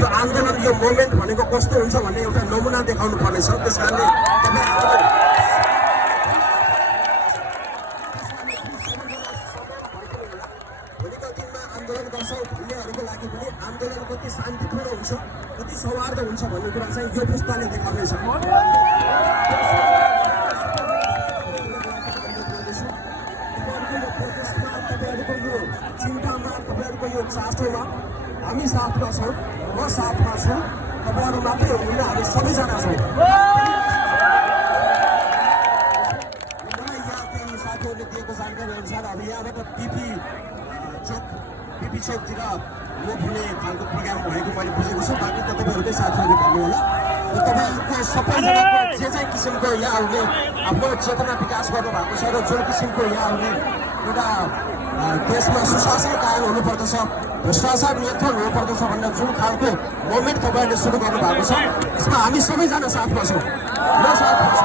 यो आन्दोलन यो मोमेन्ट भनेको कस्तो हुन्छ भन्ने एउटा नमुना देखाउनु पर्नेछ। त्यस कारणले भोलिको दिनमा आन्दोलन गर्छौँ भन्नेहरूको लागि पनि आन्दोलन कति शान्तिपूर्ण हुन्छ, कति सौहार्द हुन्छ भन्ने कुरा चाहिँ यो पुस्ताले देखाउनेछ। तपाईँहरूको यो चिन्तामा, तपाईँहरूको यो चासोमा हामी साथमा छौँ, म साथमा छु। तपाईँहरू मात्रै हुनुहुन्न, हामी सबैजना छौँ। मलाई यहाँ केही साथीहरूले दिएको जानकारी अनुसार अब यहाँबाट पिपी चोकतिर रोक्ने खालको प्रोग्राम भएको मैले बुझेको छु। बाँकी त तपाईँहरूकै साथीहरूले भन्नु होला। तपाईँहरूको सबैजनाको जे चाहिँ किसिमको यहाँ आउने आफ्नो चेतना विकास गर्नुभएको छ र जुन किसिमको यहाँ आउने एउटा देशमा सुशासन कायम हुनुपर्दछ, भ्रष्टाचार नियन्त्रण हुनुपर्दछ भन्ने जुन खालको मोमेन्ट तपाईँहरूले सुरु गर्नुभएको छ, यसमा हामी सबैजना साथमा छौँ। म साथमा छु।